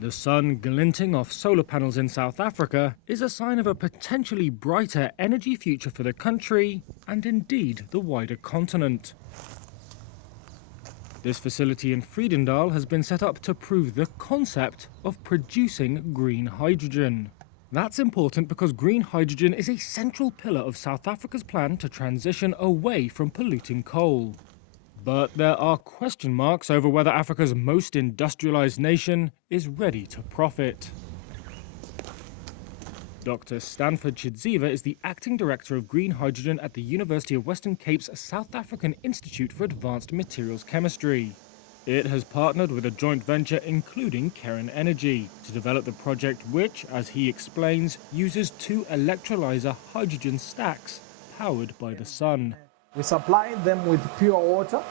The sun glinting off solar panels in South Africa is a sign of a potentially brighter energy future for the country and indeed the wider continent. This facility in Vredendal has been set up to prove the concept of producing green hydrogen. That's important because green hydrogen is a central pillar of South Africa's plan to transition away from polluting coal. But there are question marks over whether Africa's most industrialized nation is ready to profit. Dr. Stanford Chidziva is the acting director of green hydrogen at the University of Western Cape's South African Institute for Advanced Materials Chemistry. It has partnered with a joint venture including Keren Energy to develop the project which, as he explains, uses 2 electrolyzer hydrogen stacks powered by the sun. We supply them with pure water,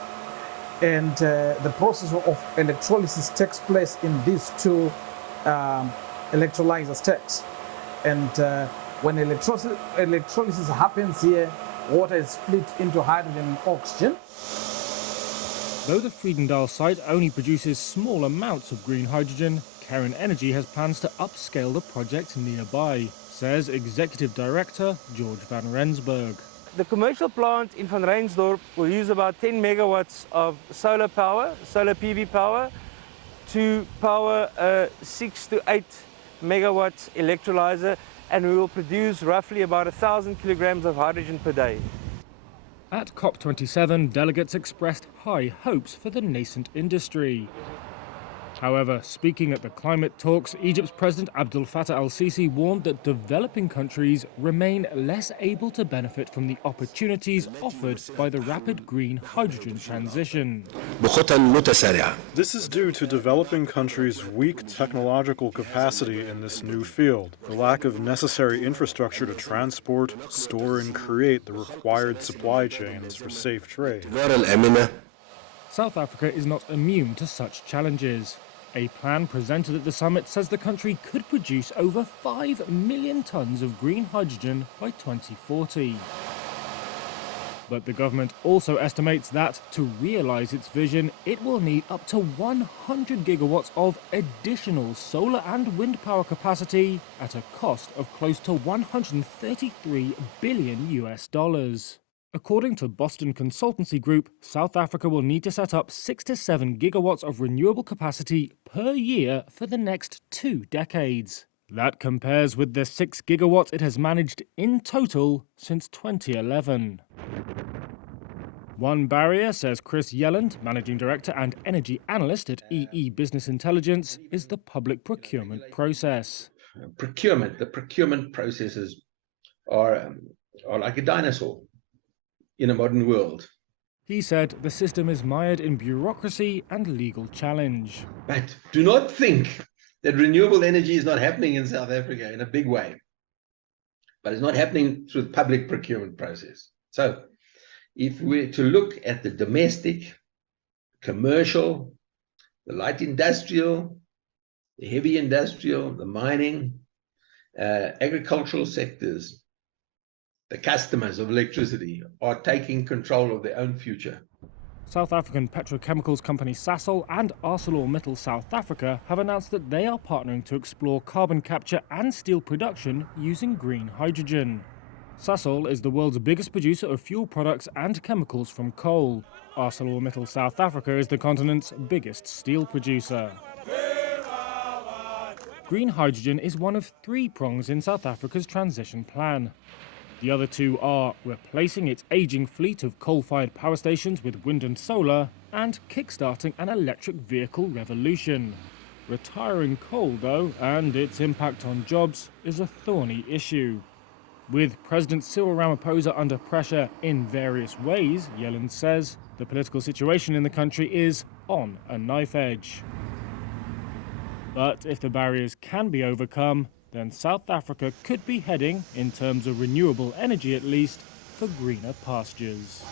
and the process of electrolysis takes place in these 2 electrolyzer stacks. And when electrolysis happens here, water is split into hydrogen and oxygen. Though the Vredendal site only produces small amounts of green hydrogen, Keren Energy has plans to upscale the project nearby, says Executive Director George van Rensburg. The commercial plant in Van Rensdorp will use about 10 megawatts of solar power, solar PV power, to power a 6 to 8 megawatts electrolyzer, and we will produce roughly about 1,000 kilograms of hydrogen per day. At COP27, delegates expressed high hopes for the nascent industry. However, speaking at the climate talks, Egypt's President Abdel Fattah al-Sisi warned that developing countries remain less able to benefit from the opportunities offered by the rapid green hydrogen transition. This is due to developing countries' weak technological capacity in this new field, the lack of necessary infrastructure to transport, store, and create the required supply chains for safe trade. South Africa is not immune to such challenges. A plan presented at the summit says the country could produce over 5 million tons of green hydrogen by 2040. But the government also estimates that, to realize its vision, it will need up to 100 gigawatts of additional solar and wind power capacity at a cost of close to $133 billion. According to Boston Consultancy Group, South Africa will need to set up 6 to 7 gigawatts of renewable capacity per year for the next 2 decades. That compares with the 6 gigawatts it has managed in total since 2011. One barrier, says Chris Yelland, Managing Director and Energy Analyst at EE Business Intelligence, is the public procurement process. The procurement processes are like a dinosaur in a modern world. He said the system is mired in bureaucracy and legal challenge. But do not think that renewable energy is not happening in South Africa in a big way. But it's not happening through the public procurement process. So if we're to look at the domestic, commercial, the light industrial, the heavy industrial, the mining, agricultural sectors, the customers of electricity are taking control of their own future. South African petrochemicals company Sasol and ArcelorMittal South Africa have announced that they are partnering to explore carbon capture and steel production using green hydrogen. Sasol is the world's biggest producer of fuel products and chemicals from coal. ArcelorMittal South Africa is the continent's biggest steel producer. Green hydrogen is one of 3 prongs in South Africa's transition plan. The other 2 are replacing its aging fleet of coal-fired power stations with wind and solar, and kickstarting an electric vehicle revolution. Retiring coal, though, and its impact on jobs is a thorny issue. With President Cyril Ramaphosa under pressure in various ways, Yelland says, the political situation in the country is on a knife edge. But if the barriers can be overcome, then South Africa could be heading, in terms of renewable energy at least, for greener pastures.